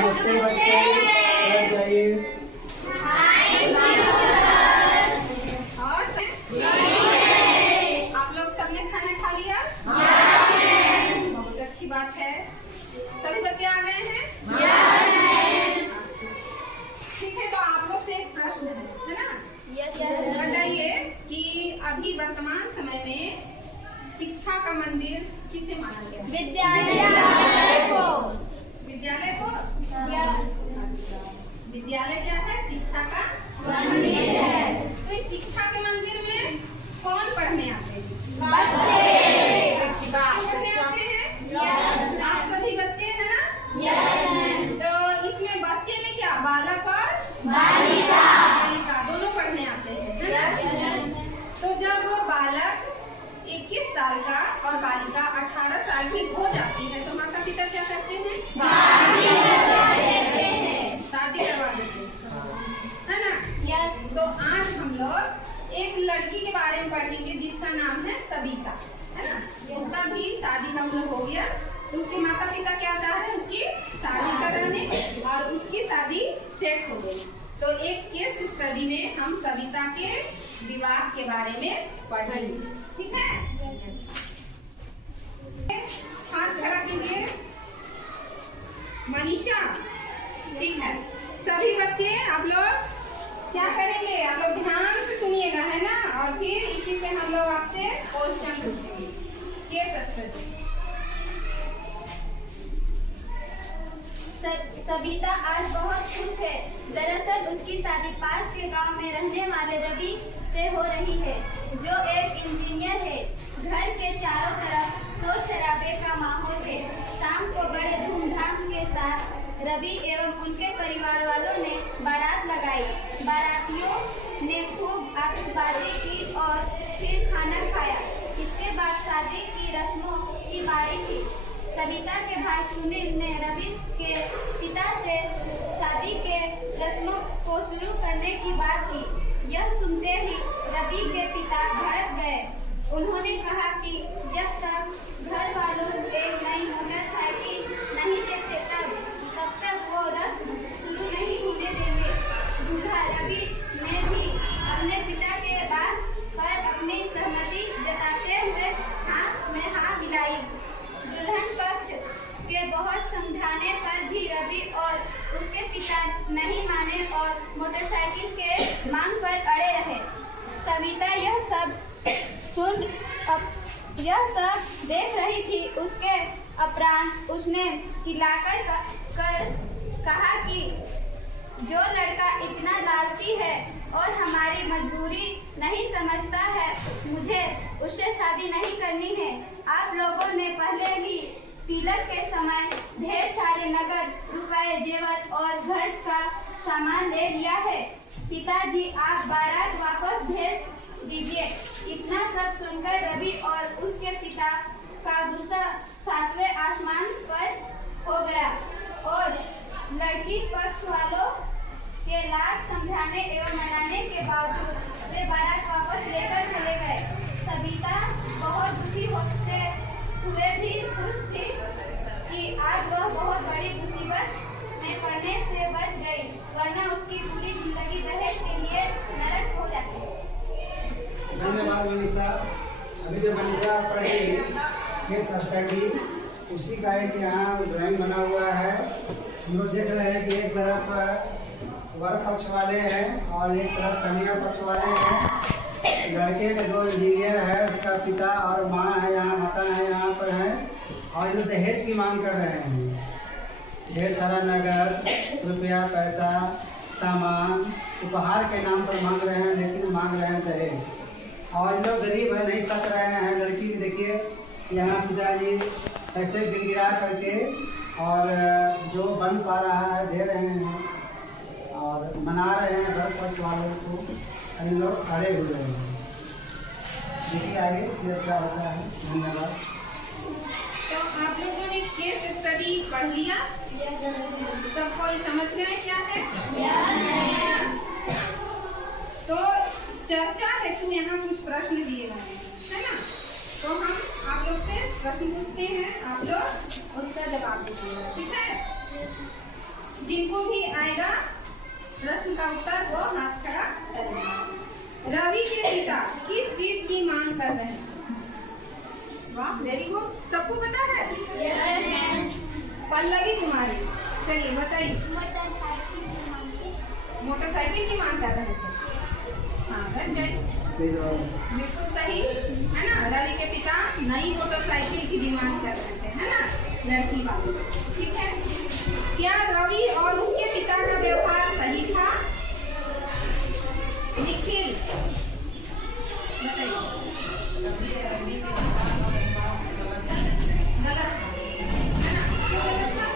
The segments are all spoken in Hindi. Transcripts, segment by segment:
नमस्ते बच्चे, बैठ जाइए। और आप लोग सबने खाना खा लिया? बहुत अच्छी बात है। सभी बच्चे आ गए हैं? ठीक है, तो आप लोग से एक प्रश्न है ना? बताइए कि अभी वर्तमान समय में शिक्षा का मंदिर किसे माना गया है? विद्यालय को। विद्यालय को? अच्छा, विद्यालय क्या है? शिक्षा का मंदिर है। तो इस शिक्षा के मंदिर में कौन पढ़ने आते हैं? बच्चे। पढ़ने आते हैं? आप सभी बच्चे हैं ना? तो इसमें बच्चे में क्या बालक और बालिका दोनों पढ़ने आते हैं, है ना? तो जब बालक 21 साल का और बालिका 18 साल की हो जाती है तो माता पिता क्या करते हैं? शादी करवा देते हैं, है ना? तो आज हम लोग एक लड़की के बारे में पढ़ेंगे जिसका नाम है सविता, है ना? उसका भी शादी का उम्र हो गया, तो उसके माता पिता क्या चाह रहे हैं? उसकी शादी कराने, और उसकी शादी सेट हो गई। तो एक केस स्टडी में हम सविता के विवाह के बारे में पढ़ेंगे, ठीक है? हाथ खड़ा कीजिए। मनीषा, ठीक है। सभी बच्चे आप लोग क्या करेंगे? आप लोग ध्यान से सुनिएगा, है ना? और फिर इसी से हम लोग आपसे क्वेश्चन पूछेंगे। Case study. सविता आज बहुत खुश है। दरअसल उसकी शादी पास के गांव में रहने वाले रवि से हो रही है, जो एक इंजीनियर है। घर के चारों तरफ शोर शराबे का माहौल है। शाम को बड़े धूमधाम के साथ रवि एवं उनके परिवार वालों ने बारात लगाई। बारातियों ने खूब आतिशबाजी की और फिर खाना खाया। इसके बाद शादी की रस्मों की बारी थी। सविता के भाई सुनील ने रवि के पिता से शादी के रस्मों को शुरू करने की बात की। यह सुनते ही रवि के पिता भड़क गए। उन्होंने कहा कि जब तक घर वालों एक नई मोटरसाइकिल नहीं देते तब तक वो रस्म शुरू नहीं होने देंगे। दूल्हा रवि ने भी अपने पिता के बात पर अपनी सहमति जताते हुए हाथ में हाँ मिलाई। दुल्हन पक्ष के बहुत समझाने पर भी रवि और उसके पिता नहीं माने और मोटरसाइकिल के मांग पर अड़े रहे। सविता यह सब देख रही थी। उसके उपरांत उसने चिल्लाकर कहा कि जो लड़का इतना लालची है और हमारी मजबूरी नहीं समझता है, मुझे उससे शादी नहीं करनी है। आप लोगों ने पहले ही तिलक के समय ढेर सारे नगद रुपए, जेवर और घर का सामान ले लिया है। पिताजी, आप बारात वापस भेज दीजिए। इतना सब सुनकर रवि और उसके पिता का गुस्सा 7वें आसमान पर हो गया और लड़की पक्ष वालों के लाख समझाने एवं मनाने के बावजूद वे बारात वापस लेकर चले गए। सविता बहुत दुखी होते हुए भी खुश थी कि आज वह बहुत बड़ी मुसीबत में पड़ने से बच गई, वरना उसकी पूरी जिंदगी दहेज के लिए नरक हो जाती। धन्यवाद मनीषा। अभी जो मनीषा पढ़ी केस स्टडी, उसी का एक यहाँ ड्राइंग बना हुआ है। हम लोग देख रहे हैं कि एक तरफ वर पक्ष वाले हैं और एक तरफ कन्या पक्ष वाले हैं। लड़के का जो इंजीनियर है उसका पिता और माँ है, यहाँ माता है यहाँ पर है, और जो दहेज की मांग कर रहे हैं। ढेर सारा नगद, रुपया, पैसा, सामान उपहार के नाम पर मांग रहे हैं, लेकिन मांग रहे हैं दहेज। और इन लोग गरीब है, नहीं सक रहे हैं। लड़की भी देखिए, यहाँ पिताजी पैसे गिरा करके और जो बन पा रहा है दे रहे हैं और मना रहे हैं घर पक्ष वालों को। इन लोग खड़े हुए हैं। देखिए आगे फिर क्या होता है। धन्यवाद। तो आप लोगों ने केस स्टडी पढ़ लिया? सब कोई समझ गए क्या है? तो चर्चा हेतु यहाँ कुछ प्रश्न दिए गए हैं, है ना? तो हम आप लोग से प्रश्न पूछते हैं, आप लोग उसका जवाब दीजिएगा, ठीक है। जिनको भी आएगा प्रश्न का उत्तर वो हाथ खड़ा करेंगे। रवि के पिता किस चीज की मांग कर रहे हैं? वाह, वेरी गुड, सबको पता है। पल्लवी कुमारी, चलिए बताइए। मोटरसाइकिल की मांग कर रहे थे। हाँ, बन गए, बिल्कुल सही है ना। रवि के पिता नई मोटरसाइकिल की डिमांड कर रहे थे, है ना, लड़की वाले, ठीक है। क्या रवि और उसके पिता का व्यवहार सही था? निखिल बताइए। गलत है ना, क्यों गलत था?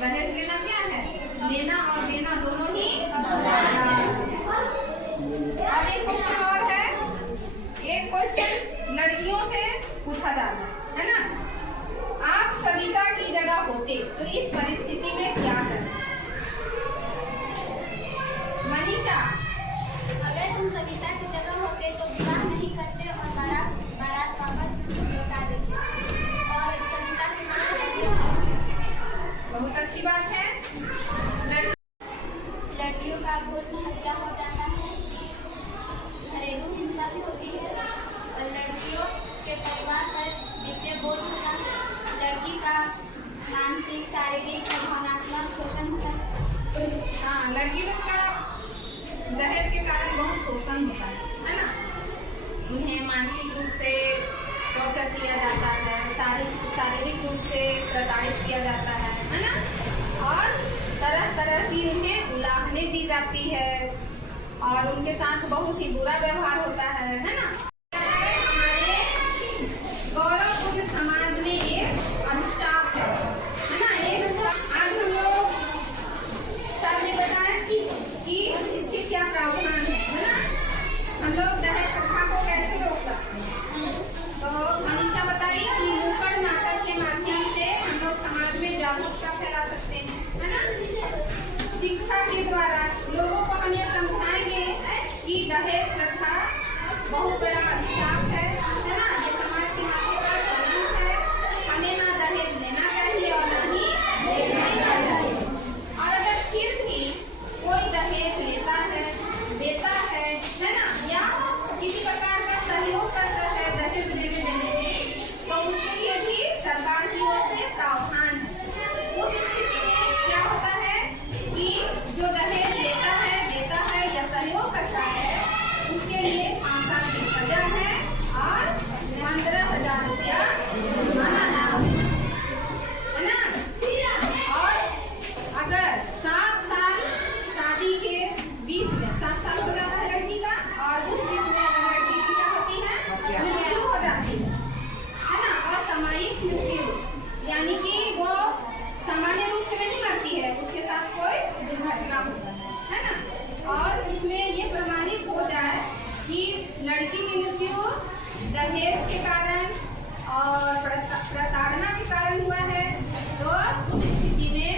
दहेज लेना क्या है? लेना और देना दोनों ही। अब एक क्वेश्चन और है, एक क्वेश्चन लड़कियों से पूछा जाता है ना। आप सविता की जगह होते तो इस परिस्थिति में क्या करते? मनीषा, अगर हम सविता की जगह होते तो विवाह नहीं करते और बारात वापस लौटा देते और सविता की मां रहती। बहुत अच्छी बात है। लड़कियों का भ्रूण हत्या हो जाता है, घरेलू हिंसा भी होती है और लड़कियों के परिवार पर वित्तीय बोझ होता है। लड़की का मानसिक, शारीरिक और भावनात्मक शोषण होता है। हाँ, लड़की लोग का दहेज के कारण बहुत शोषण होता है ना। उन्हें मानसिक रूप से टॉर्चर किया जाता है, शारीरिक रूप से प्रताड़ित किया जाता है ना, और तरह तरह की उन्हें उलाहने दी जाती है और उनके साथ बहुत ही बुरा व्यवहार होता है ना। हमारे गौरवपूर्ण समाज में एक अभिशाप है ना। एक आज हम लोग सर ने बताया कि इसके क्या प्रावधान है ना। हम लोग दहेज प्रथा को कैसे रोक सकते हैं? तो मनीषा बताई कि नुक्कड़ नाटक के माध्यम से हम लोग समाज में जागरूकता फैला सकते हैं, है ना। शिक्षा के द्वारा लोगों को हम ये समझाएंगे कि दहेज प्रथा बहुत बड़ा अभिशाप है ना। ये समाज के माथे पर कलंक है। हमें ना दहेज लेना चाहिए और ना ही देना चाहिए। और अगर फिर भी कोई दहेज लेता है, देता है ना, या किसी प्रकार का सहयोग करता है दहेज लेने देने में, तो उसके लिए भी सरकार की ओर से प्रावधान है। उस स्थिति में क्या होता है कि जो दहेज लेता है, देता है या सहयोग करता है, उसके लिए 5 साल की सजा है और 15,000 रुपया जुर्माना है ना। और अगर 7 साल शादी के बीच में 7 साल हो जाता है लड़की का, और उस बीच में अगर लड़की की क्या होती है, मृत्यु हो जाती है ना। और सामयिक मृत्यु यानी कि वो सामान्य रूप से नहीं मरती है, उसके साथ कोई दुर्घटना होता है ना। और इसमें ये प्रमाणित हो जाए कि लड़की की मृत्यु दहेज के कारण और प्रताड़ना के कारण हुआ है, तो उस स्थिति में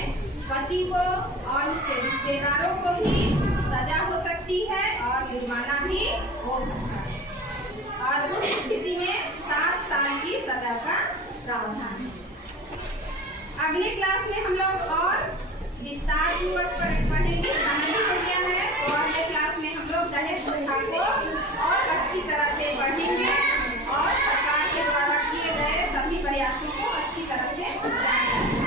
पति को और उसके रिश्तेदारों को भी सजा हो सकती है और जुर्माना भी हो सकता है। और उस स्थिति में 7 साल की सजा का प्रावधान है। अगले क्लास में हम लोग और विस्तार पूर्वक पढ़ेंगे, समय हो गया है, तो अगले क्लास में हम लोग दहेज प्रथा को और अच्छी तरह से पढ़ेंगे और सरकार के द्वारा किए गए सभी प्रयासों को अच्छी तरह से जानेंगे।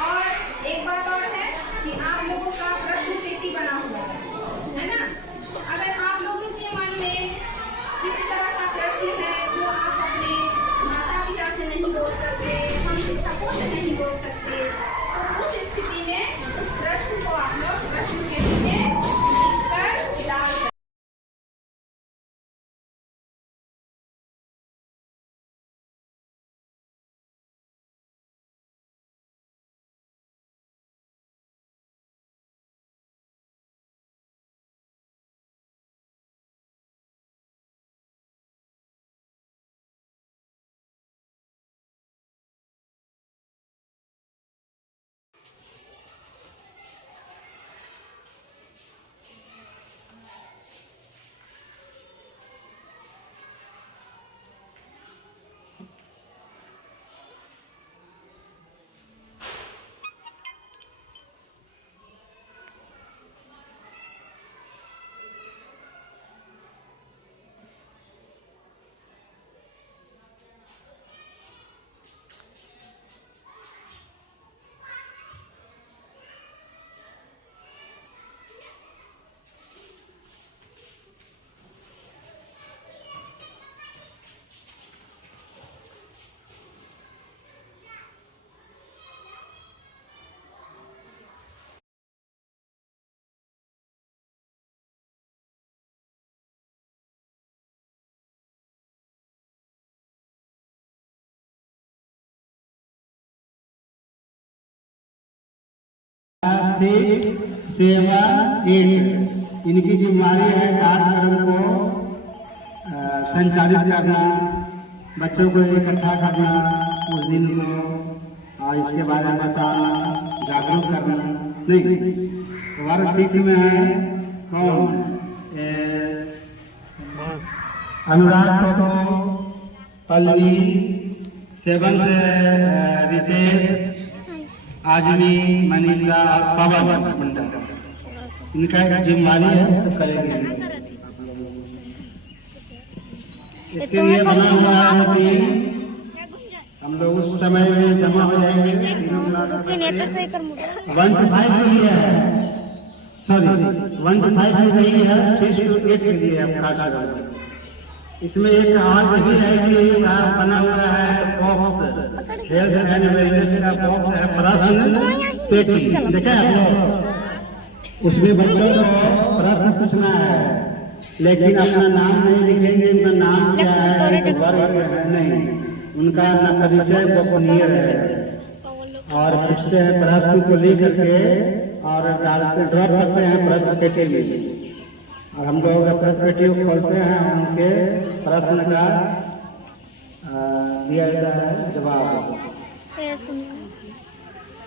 और एक बात और है कि आप लोगों का प्रश्न पेटी बना हुआ है ना। अगर आप लोगों के मन में किसी तरह का प्रश्न है जो आप अपने माता पिता से नहीं बोल सकते, हम शिक्षकों से नहीं बोल सकते, तो उस स्थिति में उस प्रश्न को आप लोग प्रश्न पेटी में लिखकर डाल सकते हैं। 6, 7, 8 इनकी जिम्मेदारी है कार्यक्रम को संचालित करना, बच्चों को इकट्ठा करना उस दिन को और इसके बारे में बताना, जागरूक करना। नहीं, वर्ग 6 में है कौन? अनुराग को, पल्लवी, 7 से रितेश, आजमी, मनीषा और पवन मंडल, इनका एक जिम्मेदारी है, सब करेंगे। इसके लिए बना हुआ है टीम, हम लोग उस समय में जमा हो जाएंगे। 1 to 5 के लिए है, सॉरी 1 to 5 के लिए है, 6 to 8 के लिए है खास कर। इसमें एक और भी है कि बना हुआ है बॉक्स, हेल्थ एंड वेलनेस का बॉक्स है, प्रश्न पेटी, देखा है आप लोग? उसमें बच्चों को प्रश्न पूछना है, लेकिन अपना नाम नहीं लिखेंगे, उनका नाम क्या है, वर्ग है, नहीं, उनका परिचय गोपनीय है। और पूछते हैं प्रश्न को लेकर के और डालते ड्रॉप करते हैं प्रश्न पेटी में, और हम लोग प्रश्न पेटी को खोलते हैं, उनके प्रश्न का दिया जाता है जवाब,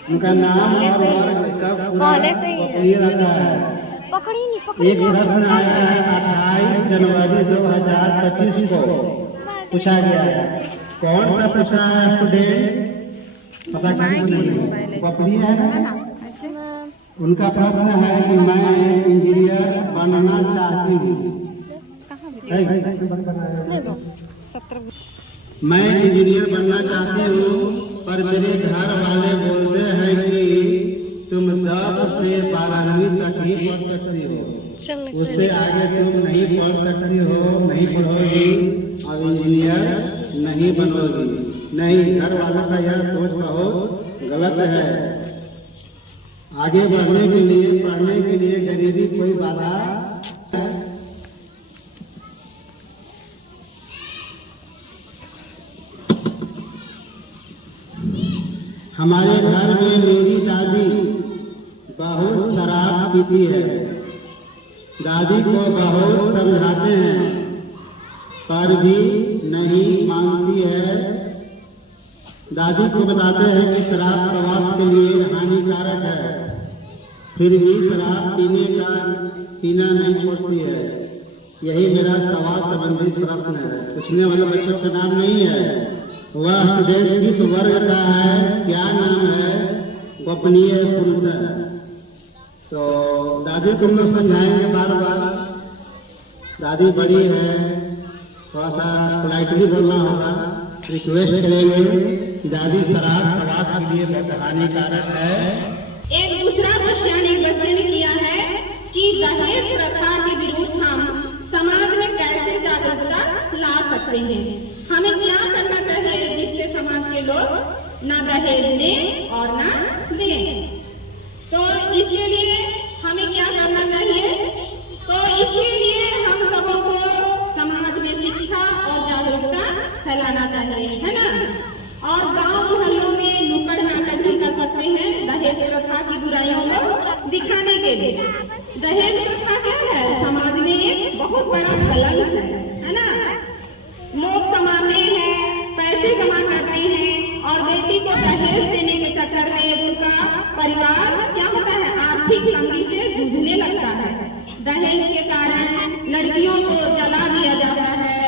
उनका नाम और वर्ग सब गोपनीय रहता है। एक प्रश्न आया है 28 जनवरी 2025 को पूछा गया है, कौन सा पूछा है स्टूडेंट? पता नहीं, गोपनीय है ना? उनका प्रश्न है कि मैं इंजीनियर बनना चाहती हूँ। मैं इंजीनियर बनना चाहती हूँ, पर मेरे घर वाले बोलते हैं कि तुम 10 से 12वीं तक ही पढ़ सकती हो, उससे आगे तुम नहीं पढ़ सकती हो, नहीं पढ़ोगी और इंजीनियर नहीं बनोगी। नहीं, घर वालों का यह सोच बहुत गलत है। आगे बढ़ने के लिए, पढ़ने के लिए गरीबी कोई बाधा है? हमारे घर में मेरी दादी बहुत शराब पीती है, दादी को बहुत समझाते हैं पर भी नहीं मानती है। दादी को बताते हैं कि शराब स्वास्थ्य के लिए हानिकारक है, फिर भी शराब पीना नहीं छोड़ती है। यही मेरा स्वास्थ्य संबंधी प्रश्न है। पूछने वाले बच्चों का नाम नहीं है, वह स्टूडेंट किस वर्ग का है, क्या नाम है, गोपनीय पूर्णतः। तो दादी को हम लोग समझाएंगे बार बार, दादी बड़ी है, थोड़ा सा पोलाइटली बोलना होगा, रिक्वेस्ट करेंगे कि दादी शराब स्वास्थ्य के लिए बहुत हानिकारक है। एक दूसरा क्वेश्चन एक बच्चे ने किया है कि दहेज प्रथा के विरुद्ध हम समाज में कैसे जागरूकता ला सकते हैं, हमें क्या करना चाहिए जिससे समाज के लोग ना दहेज लें और ना दें। तो इसके लिए हमें क्या करना चाहिए? तो इसके लिए हम सबों को समाज में शिक्षा और जागरूकता फैलाना चाहिए, है ना? और गांव मोहल्लों में नुक्कड़ नाटक भी कर सकते हैं दहेज प्रथा की बुराइयों को दिखाने के लिए। दहेज प्रथा क्या है? समाज में एक बहुत बड़ा कलंक है ना? लोग कमाते हैं, पैसे जमा करते हैं और बेटी को दहेज देने के चक्कर में उनका परिवार क्या होता है, आर्थिक तंगी से जूझने लगता है। दहेज के कारण लड़कियों को जला दिया जाता है,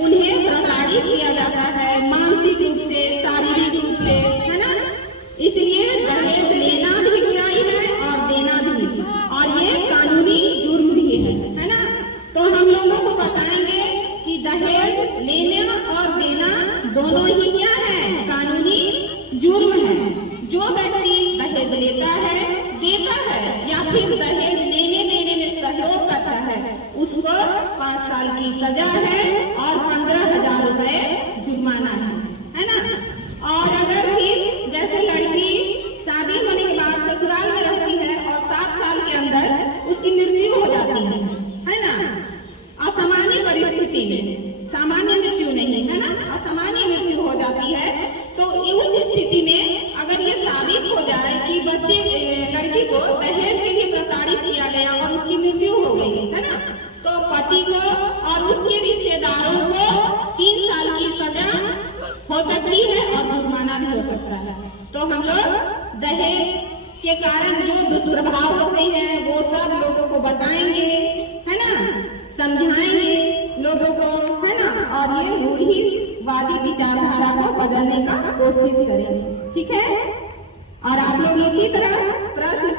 उन्हें प्रताड़ित किया जाता है मानसिक रूप से, शारीरिक रूप से, है ना? इसलिए दहेज लेना भी बुराई है और देना भी, और ये कानूनी जुर्म भी है ना? तो हम लोगों को बताएंगे कि दहेज लेना और देना दोनों ही क्या है, कानूनी जुर्म है। जो व्यक्ति दहेज लेता है, देता है या फिर दहेज लेने देने में सहयोग करता है, उसको 5 साल की सजा है और 15,000 रुपए जुर्माना है ना? और अगर फिर जैसे लड़की शादी होने के बाद ससुराल में रहती है और 7 साल के अंदर उसकी मृत्यु हो जाती है ना? असामान्य परिस्थिति में, सामान्य मृत्यु नहीं है ना, असामान्य मृत्यु हो जाती है, तो उस स्थिति में अगर ये साबित हो जाए कि बच्चे लड़की को तो हम लोग दहेज के कारण जो दुष्प्रभाव होते हैं वो सब लोगों को बताएंगे, है ना, समझाएंगे लोगों को, है ना, और ये रूढ़िवादी विचारधारा को बदलने का कोशिश करेंगे। ठीक है, और आप लोग इसी तरह प्रश्न